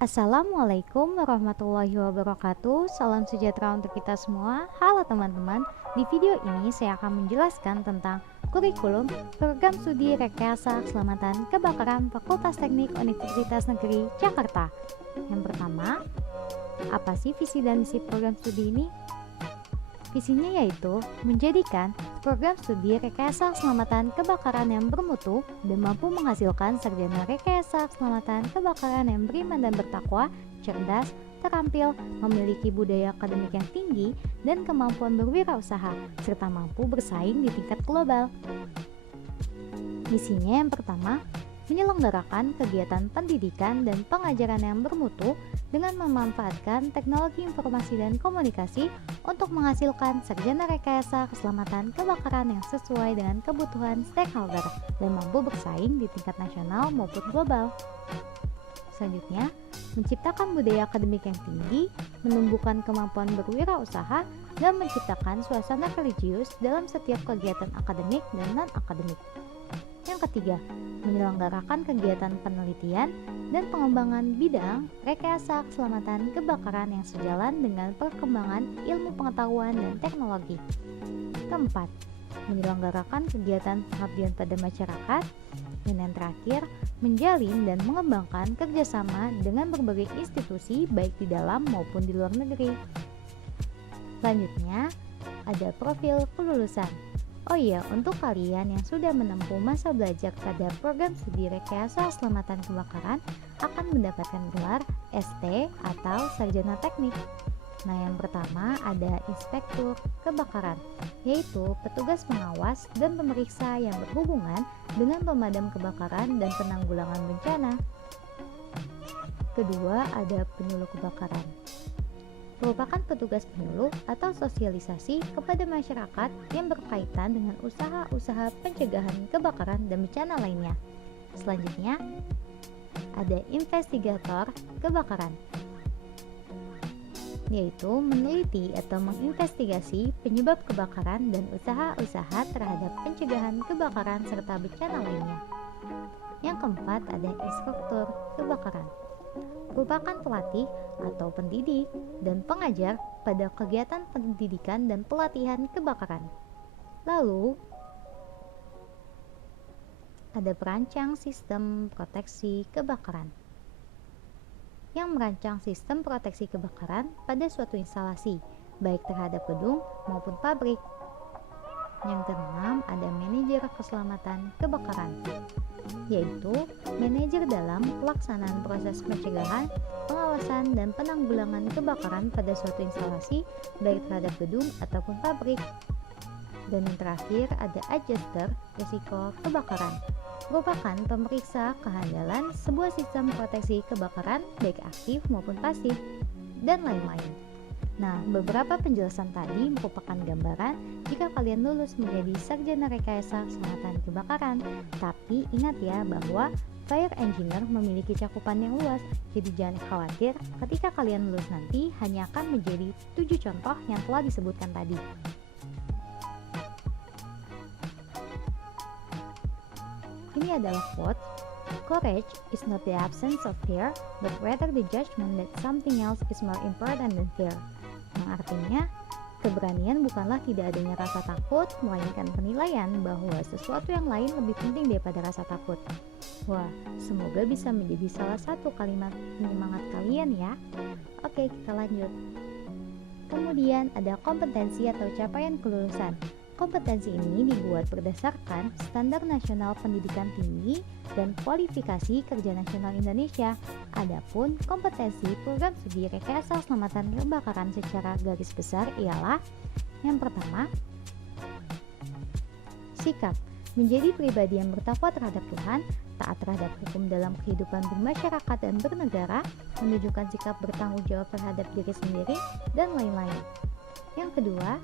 Assalamualaikum warahmatullahi wabarakatuh. Salam sejahtera untuk kita semua. Halo teman-teman, di video ini saya akan menjelaskan tentang kurikulum program studi rekayasa keselamatan kebakaran Fakultas Teknik Universitas Negeri Jakarta. Yang pertama, apa sih visi dan misi program studi ini? Visinya yaitu menjadikan program studi rekayasa keselamatan kebakaran yang bermutu dan mampu menghasilkan sarjana rekayasa keselamatan kebakaran yang beriman dan bertakwa, cerdas, terampil, memiliki budaya akademik yang tinggi, dan kemampuan berwirausaha, serta mampu bersaing di tingkat global. Misinya yang pertama, menyelenggarakan kegiatan pendidikan dan pengajaran yang bermutu dengan memanfaatkan teknologi informasi dan komunikasi untuk menghasilkan sarjana rekayasa keselamatan kebakaran yang sesuai dengan kebutuhan stakeholder dan mampu bersaing di tingkat nasional maupun global. Selanjutnya, menciptakan budaya akademik yang tinggi, menumbuhkan kemampuan berwirausaha, dan menciptakan suasana religius dalam setiap kegiatan akademik dan non-akademik. Yang ketiga, menyelenggarakan kegiatan penelitian dan pengembangan bidang rekayasa keselamatan kebakaran yang sejalan dengan perkembangan ilmu pengetahuan dan teknologi. Keempat, menyelenggarakan kegiatan pengabdian pada masyarakat. Dan yang terakhir, menjalin dan mengembangkan kerjasama dengan berbagai institusi baik di dalam maupun di luar negeri. Selanjutnya, ada profil kelulusan. Oh iya, untuk kalian yang sudah menempuh masa belajar pada program studi rekayasa keselamatan kebakaran akan mendapatkan gelar ST atau Sarjana Teknik. Nah, yang pertama ada Inspektur Kebakaran, yaitu petugas pengawas dan pemeriksa yang berhubungan dengan pemadam kebakaran dan penanggulangan bencana. Kedua ada Penyuluh Kebakaran, merupakan petugas penyuluh atau sosialisasi kepada masyarakat yang berkaitan dengan usaha-usaha pencegahan kebakaran dan bencana lainnya. Selanjutnya, ada investigator kebakaran, yaitu meneliti atau menginvestigasi penyebab kebakaran dan usaha-usaha terhadap pencegahan kebakaran serta bencana lainnya. Yang keempat, ada instruktur kebakaran, merupakan pelatih atau pendidik dan pengajar pada kegiatan pendidikan dan pelatihan kebakaran. Lalu, ada perancang sistem proteksi kebakaran, yang merancang sistem proteksi kebakaran pada suatu instalasi, baik terhadap gedung maupun pabrik. Yang keenam, ada manajer keselamatan kebakaran, yaitu manajer dalam pelaksanaan proses pencegahan, pengawasan, dan penanggulangan kebakaran pada suatu instalasi, baik terhadap gedung ataupun pabrik. Dan yang terakhir ada adjuster risiko kebakaran, merupakan pemeriksa kehandalan sebuah sistem proteksi kebakaran baik aktif maupun pasif, dan lain-lain. Nah, beberapa penjelasan tadi merupakan gambaran jika kalian lulus menjadi sarjana rekayasa keselamatan kebakaran. Tapi ingat ya bahwa fire engineer memiliki cakupan yang luas, jadi jangan khawatir ketika kalian lulus nanti hanya akan menjadi 7 contoh yang telah disebutkan tadi. Ini adalah quote, "Courage is not the absence of fear, but rather the judgment that something else is more important than fear." Yang artinya, keberanian bukanlah tidak adanya rasa takut, melainkan penilaian bahwa sesuatu yang lain lebih penting daripada rasa takut. Wah, semoga bisa menjadi salah satu kalimat penyemangat kalian ya. Oke, kita lanjut. Kemudian ada kompetensi atau capaian kelulusan. Kompetensi ini dibuat berdasarkan Standar Nasional Pendidikan Tinggi dan Kualifikasi Kerja Nasional Indonesia. Adapun kompetensi program studi rekayasa keselamatan kebakaran secara garis besar ialah: yang pertama, sikap menjadi pribadi yang bertakwa terhadap Tuhan, taat terhadap hukum dalam kehidupan bermasyarakat dan bernegara, menunjukkan sikap bertanggung jawab terhadap diri sendiri, dan lain-lain. Yang kedua,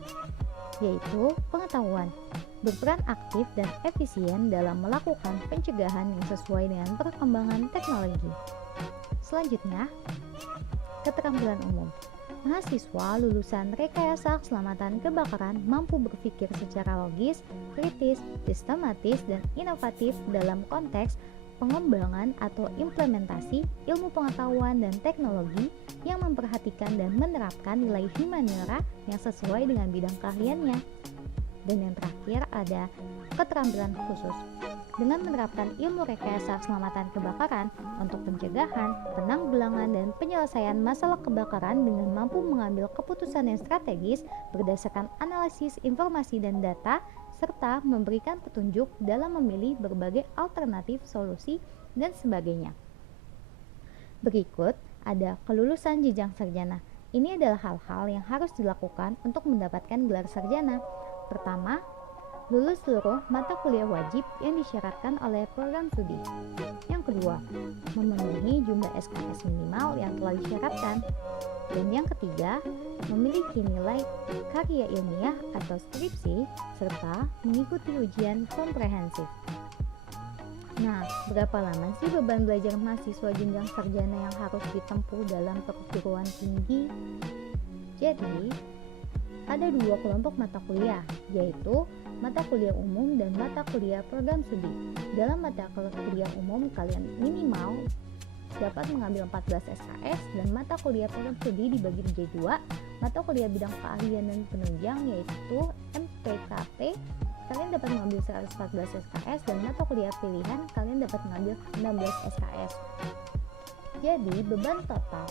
yaitu pengetahuan, berperan aktif dan efisien dalam melakukan pencegahan yang sesuai dengan perkembangan teknologi. Selanjutnya, keterampilan umum. Mahasiswa lulusan rekayasa keselamatan kebakaran mampu berpikir secara logis, kritis, sistematis, dan inovatif dalam konteks pengembangan atau implementasi ilmu pengetahuan dan teknologi yang memperhatikan dan menerapkan nilai humaniora yang sesuai dengan bidang keahliannya. Dan yang terakhir ada keterampilan khusus. Dengan menerapkan ilmu rekayasa keselamatan kebakaran untuk pencegahan, penanggulangan, dan penyelesaian masalah kebakaran dengan mampu mengambil keputusan yang strategis berdasarkan analisis informasi dan data, serta memberikan petunjuk dalam memilih berbagai alternatif solusi dan sebagainya. Berikut ada kelulusan jenjang sarjana. Ini adalah hal-hal yang harus dilakukan untuk mendapatkan gelar sarjana. Pertama, lulus seluruh mata kuliah wajib yang disyaratkan oleh program studi. Yang kedua, memenuhi jumlah SKS minimal yang telah disyaratkan. Dan yang ketiga, memiliki nilai karya ilmiah atau skripsi serta mengikuti ujian komprehensif. Nah, berapa lama sih beban belajar mahasiswa jenjang sarjana yang harus ditempuh dalam perguruan tinggi? Jadi, ada dua kelompok mata kuliah, yaitu mata kuliah umum dan mata kuliah program studi. Dalam mata kuliah umum, kalian minimal dapat mengambil 14 SKS, dan mata kuliah program studi dibagi menjadi dua, mata kuliah bidang keahlian dan penunjang yaitu MPKP, kalian dapat mengambil 114 SKS, dan mata kuliah pilihan kalian dapat mengambil 16 SKS. Jadi beban total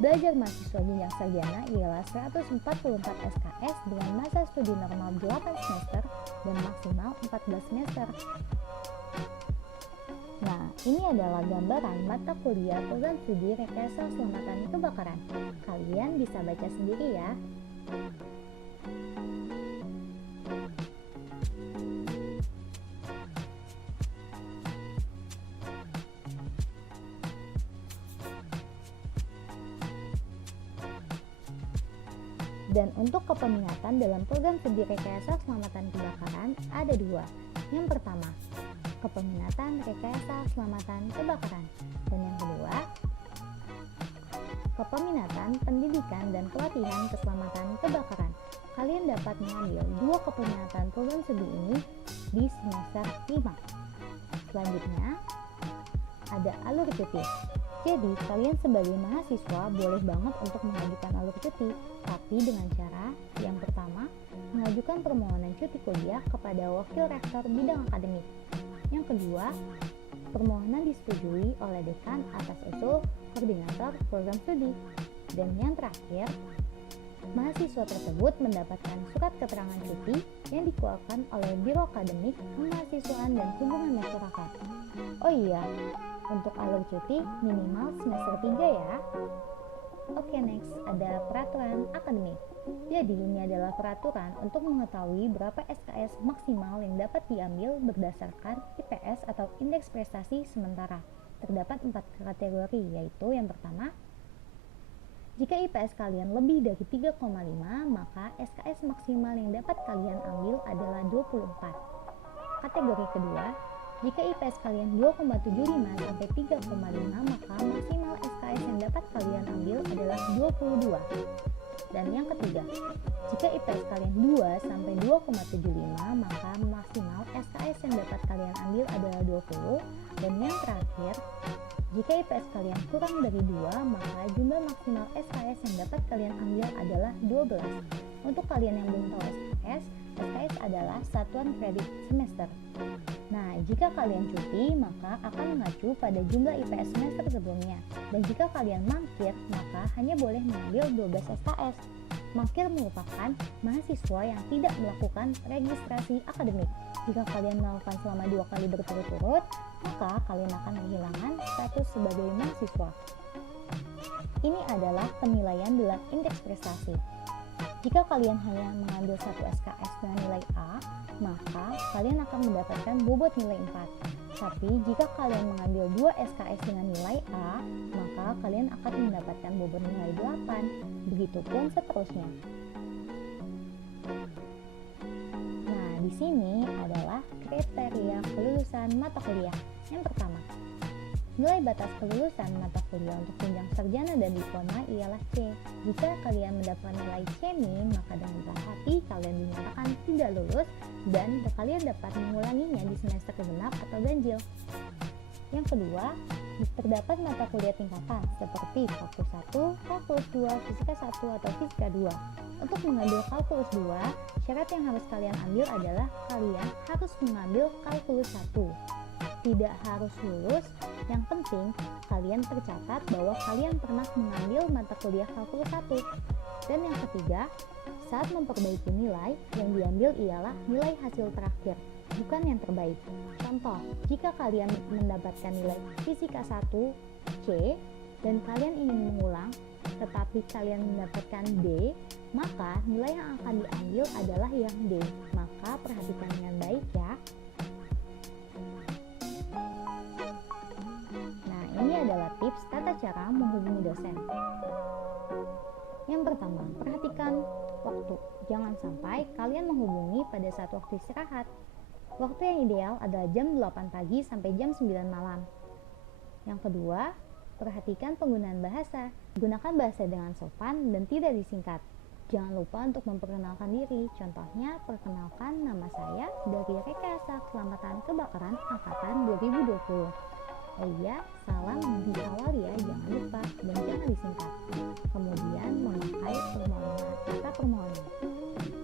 belajar mahasiswa jenjang sarjana ialah 144 SKS dengan masa studi normal 8 semester dan maksimal 14 semester. Nah, ini adalah gambaran mata kuliah program studi rekayasa keselamatan kebakaran. Kalian bisa baca sendiri ya. Dan untuk kepeminatan dalam program studi rekayasa keselamatan kebakaran ada dua. Yang pertama, kepeminatan rekayasa keselamatan kebakaran. Dan yang kedua, kepeminatan pendidikan dan pelatihan keselamatan kebakaran. Kalian dapat mengambil dua kepeminatan program studi ini di semester 5. Selanjutnya, ada alur cuti. Jadi, kalian sebagai mahasiswa boleh banget untuk mengajukan alur cuti, tapi dengan cara yang pertama, mengajukan permohonan cuti kuliah kepada wakil rektor bidang akademik. Yang kedua, permohonan disetujui oleh dekan atas usul koordinator program studi. Dan yang terakhir, mahasiswa tersebut mendapatkan surat keterangan cuti yang dikeluarkan oleh Biro Akademik, Kemahasiswaan dan Hubungan Masyarakat. Oh iya, untuk alur cuti minimal semester 3 ya. Oke, next ada peraturan akademik. Jadi ini adalah peraturan untuk mengetahui berapa SKS maksimal yang dapat diambil berdasarkan IPS atau indeks prestasi sementara. Terdapat 4 kategori, yaitu yang pertama, jika IPS kalian lebih dari 3,5, maka SKS maksimal yang dapat kalian ambil adalah 24. Kategori kedua, jika IPS kalian 2,75 sampai 3,5, maka maksimal SKS yang dapat kalian ambil adalah 22. Dan yang ketiga, jika IPS kalian 2 sampai 2,75, maka maksimal SKS yang dapat kalian ambil adalah 20. Dan yang terakhir, jika IPS kalian kurang dari 2, maka jumlah maksimal SKS yang dapat kalian ambil adalah 12. Untuk kalian yang belum tahu SKS adalah satuan kredit semester. Nah, jika kalian cuti, maka akan mengacu pada jumlah IPS semester sebelumnya. Dan jika kalian mangkir, maka hanya boleh mengambil 12 SKS. Mangkir merupakan mahasiswa yang tidak melakukan registrasi akademik. Jika kalian melakukan selama 2 kali berturut-turut, maka kalian akan kehilangan status sebagai mahasiswa. Ini adalah penilaian dalam indeks prestasi. Jika kalian hanya mengambil 1 SKS dengan nilai A, maka kalian akan mendapatkan bobot nilai 4. Tapi jika kalian mengambil 2 SKS dengan nilai A, maka kalian akan mendapatkan bobot nilai 8. Begitupun seterusnya. Nah, di sini adalah kriteria kelulusan mata kuliah. Yang pertama, nilai batas kelulusan mata kuliah untuk jenjang sarjana dan diploma ialah C. Jika kalian mendapatkan nilai C-, maka dengan berat hati kalian dinyatakan tidak lulus dan kalian dapat mengulanginya di semester genap atau ganjil. Yang kedua, terdapat mata kuliah tingkatan seperti kalkulus 1, kalkulus 2, fisika 1, atau fisika 2. Untuk mengambil kalkulus 2, syarat yang harus kalian ambil adalah kalian harus mengambil kalkulus 1. Tidak harus lulus, yang penting kalian tercatat bahwa kalian pernah mengambil mata kuliah kalkulus 1. Dan yang ketiga, saat memperbaiki nilai, yang diambil ialah nilai hasil terakhir, bukan yang terbaik. Contoh, jika kalian mendapatkan nilai fisika 1 C dan kalian ingin mengulang tetapi kalian mendapatkan D, maka nilai yang akan diambil adalah yang D. Maka perhatikan dengan baik ya. Nah, ini adalah tips tata cara menghubungi dosen. Yang pertama, perhatikan waktu. Jangan sampai kalian menghubungi pada saat waktu istirahat. Waktu yang ideal adalah jam 8 pagi sampai jam 9 malam. Yang kedua, perhatikan penggunaan bahasa. Gunakan bahasa dengan sopan dan tidak disingkat. Jangan lupa untuk memperkenalkan diri. Contohnya, perkenalkan nama saya dari Rekayasa Keselamatan Kebakaran Angkatan 2020. Oh iya, salam di awal ya, jangan lupa dan jangan disingkat. Kemudian memakai kata permohonan,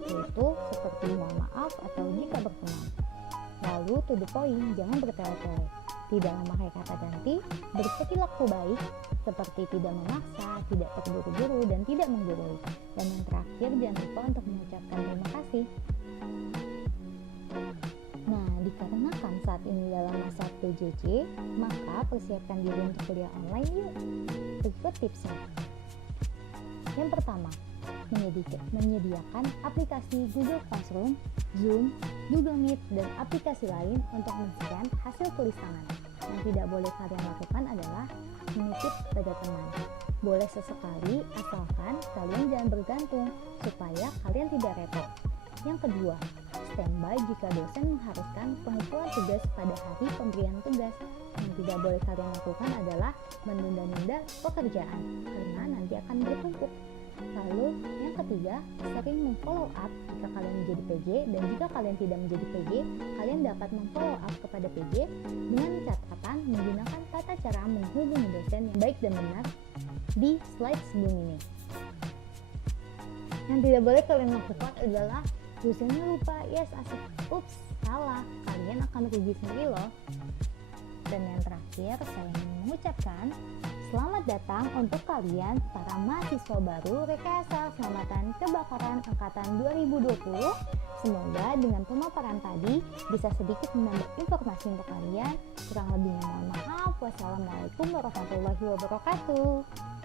yaitu seperti mohon maaf atau jika berkenan. Lalu to the point, jangan bertele-tele. Tidak memakai kata ganti, berperilaku baik seperti tidak memaksa, tidak terburu-buru, dan tidak menggurui. Dan yang terakhir, jangan lupa untuk mengucapkan terima kasih. Nah, dikarenakan saat ini dalam masa PJJ, maka persiapkan diri untuk kuliah online yuk. Berikut tipsnya. Yang pertama, menyediakan aplikasi Google Classroom, Zoom, Google Meet, dan aplikasi lain untuk men-scan hasil tulis tangan. Yang tidak boleh kalian lakukan adalah menitip pada teman. Boleh sesekali, asalkan kalian jangan bergantung, supaya kalian tidak repot. Yang kedua, standby jika dosen mengharuskan pengumpulan tugas pada hari pemberian tugas. Yang tidak boleh kalian lakukan adalah menunda-nunda pekerjaan, karena nanti akan bertumpuk. Lalu, yang ketiga, sering memfollow up jika kalian menjadi PJ, dan jika kalian tidak menjadi PJ, kalian dapat memfollow up kepada PJ dengan catatan menggunakan tata cara menghubungi dosen yang baik dan benar di slide sebelum ini. Yang tidak boleh kalian lakukan adalah dosennya lupa, yes, asik, ups, salah, kalian akan rugi sendiri loh. Dan yang terakhir, saya ingin mengucapkan selamat datang untuk kalian para mahasiswa baru Rekayasa Keselamatan Kebakaran Angkatan 2020. Semoga dengan pemaparan tadi bisa sedikit menambah informasi untuk kalian. Kurang lebihnya mohon maaf. Wassalamualaikum warahmatullahi wabarakatuh.